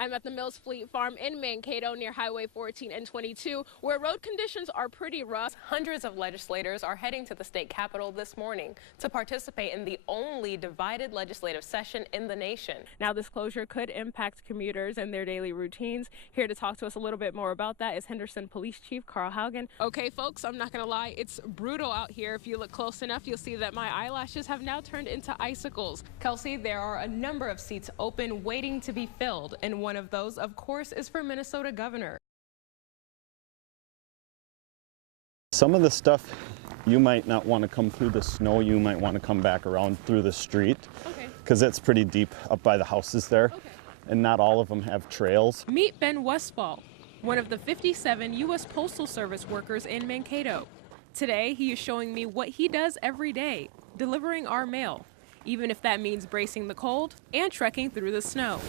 I'm at the Mills Fleet Farm in Mankato near Highway 14 and 22, where road conditions are pretty rough. Hundreds of legislators are heading to the state capitol this morning to participate in the only divided legislative session in the nation. Now, this closure could impact commuters and their daily routines. Here to talk to us a little bit more about that is Henderson Police Chief Carl Haugen. Okay, folks, I'm not going to lie, it's brutal out here. If you look close enough, you'll see that my eyelashes have now turned into icicles. Kelsey, there are a number of seats open waiting to be filled, and one of those, of course, is for Minnesota Governor. Some of the stuff you might not want to come through the snow, you might want to come back around through the street, because it's pretty deep up by the houses there, and not all of them have trails. Meet Ben Westfall, one of the 57 U.S. Postal Service workers in Mankato. Today, he is showing me what he does every day, delivering our mail, even if that means bracing the cold and trekking through the snow.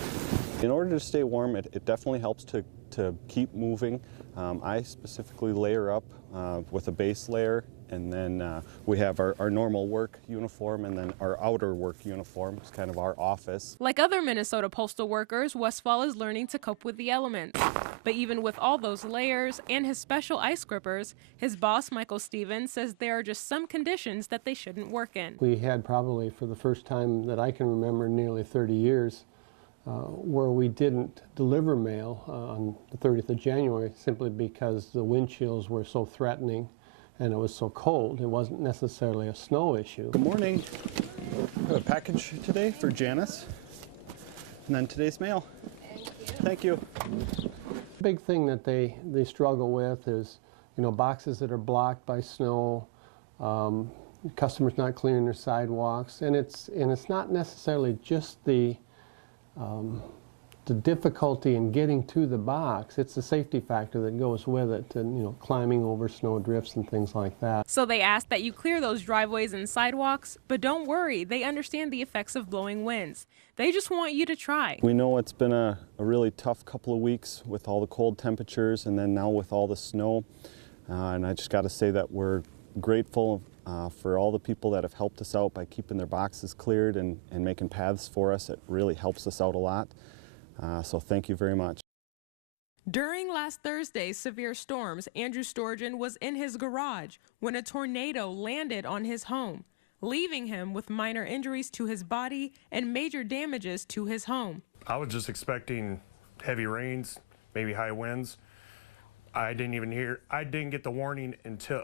In order to stay warm, it definitely helps to keep moving. I specifically layer up with a base layer, and then we have our normal work uniform, and then our outer work uniform is kind of our office. Like other Minnesota postal workers, Westfall is learning to cope with the elements. But even with all those layers and his special ice grippers, his boss, Michael Stevens, says there are just some conditions that they shouldn't work in. We had probably for the first time that I can remember in nearly 30 years where we didn't deliver mail on the 30th of January simply because the wind chills were so threatening and it was so cold. It wasn't necessarily a snow issue. Good morning. I have a package today for Janice, and then today's mail. Thank you. The big thing that they struggle with is, you know, boxes that are blocked by snow, customers not clearing their sidewalks, and it's not necessarily just the difficulty in getting to the box. It's the safety factor that goes with it, and, you know, climbing over snow drifts and things like that. So they ask that you clear those driveways and sidewalks, but don't worry, they understand the effects of blowing winds. They just want you to try. We know it's been a really tough couple of weeks with all the cold temperatures, and then now with all the snow. And I just got to say that we're grateful for all the people that have helped us out by keeping their boxes cleared and making paths for us. It really helps us out a lot. So thank you very much. During last Thursday's severe storms, Andrew Sturgeon was in his garage when a tornado landed on his home, leaving him with minor injuries to his body and major damages to his home. I was just expecting heavy rains, maybe high winds. I didn't get the warning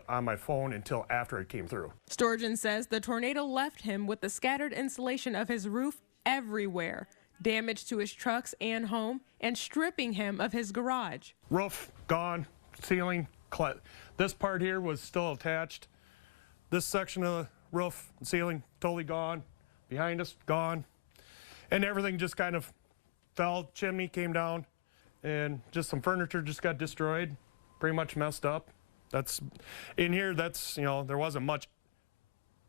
on my phone until after it came through. Sturgeon says the tornado left him with the scattered insulation of his roof everywhere, damage to his trucks and home, and stripping him of his garage. Roof gone, ceiling, this part here was still attached. This section of the roof and ceiling totally gone. Behind us, gone. And everything just kind of fell, chimney came down, and just some furniture just got destroyed, pretty much messed up. That's in here, you know, there wasn't much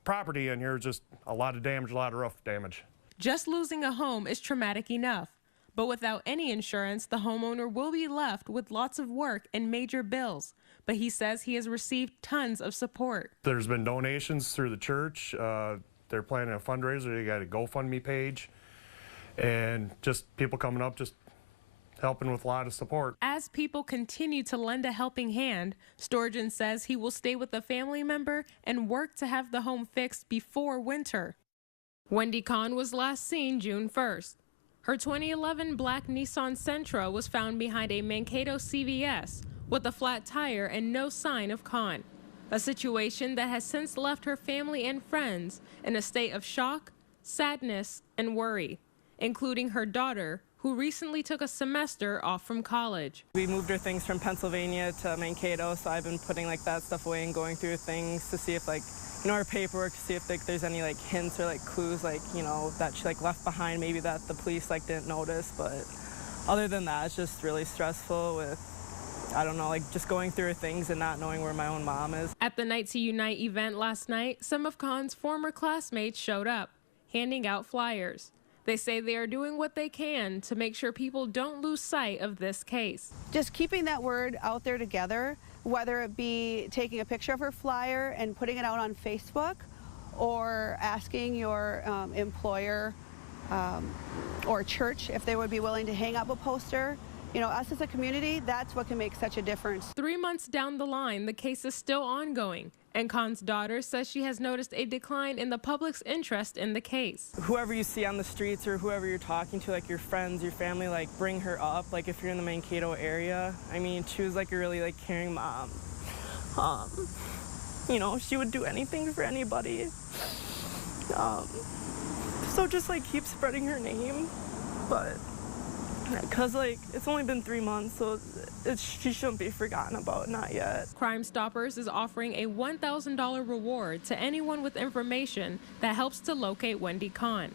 property in here, just a lot of damage, a lot of roof damage. Just losing a home is traumatic enough, but without any insurance, the homeowner will be left with lots of work and major bills. But he says he has received tons of support. There's been donations through the church. They're planning a fundraiser. They got a GoFundMe page, and just people coming up, just helping with a lot of support. As people continue to lend a helping hand, Sturgeon says he will stay with a family member and work to have the home fixed before winter. Wendy Kahn was last seen June 1st. Her 2011 black Nissan Sentra was found behind a Mankato CVS with a flat tire and no sign of Kahn, a situation that has since left her family and friends in a state of shock, sadness, and worry, including her daughter, who recently took a semester off from college. We moved our things from Pennsylvania to Mankato, so I've been putting that stuff away and going through things to see if our paperwork, to see if there's any hints or clues that she left behind, maybe that the police didn't notice. But other than that, it's just really stressful with, I don't know, just going through things and not knowing where my own mom is. At the Night to Unite event last night, some of Kahn's former classmates showed up, handing out flyers. They say they are doing what they can to make sure people don't lose sight of this case. Just keeping that word out there together, whether it be taking a picture of her flyer and putting it out on Facebook, or asking your employer or church, if they would be willing to hang up a poster. You know, us as a community, that's what can make such a difference. 3 months down the line, the case is still ongoing, and Khan's daughter says she has noticed a decline in the public's interest in the case. Whoever you see on the streets or whoever you're talking to, like your friends, your family, like bring her up. Like if you're in the Mankato area, I mean, she was like a really like caring mom. You know, she would do anything for anybody. So just like keep spreading her name, but because like it's only been 3 months, so she shouldn't be forgotten about, not yet. Crime Stoppers is offering a $1,000 reward to anyone with information that helps to locate Wendy Khan.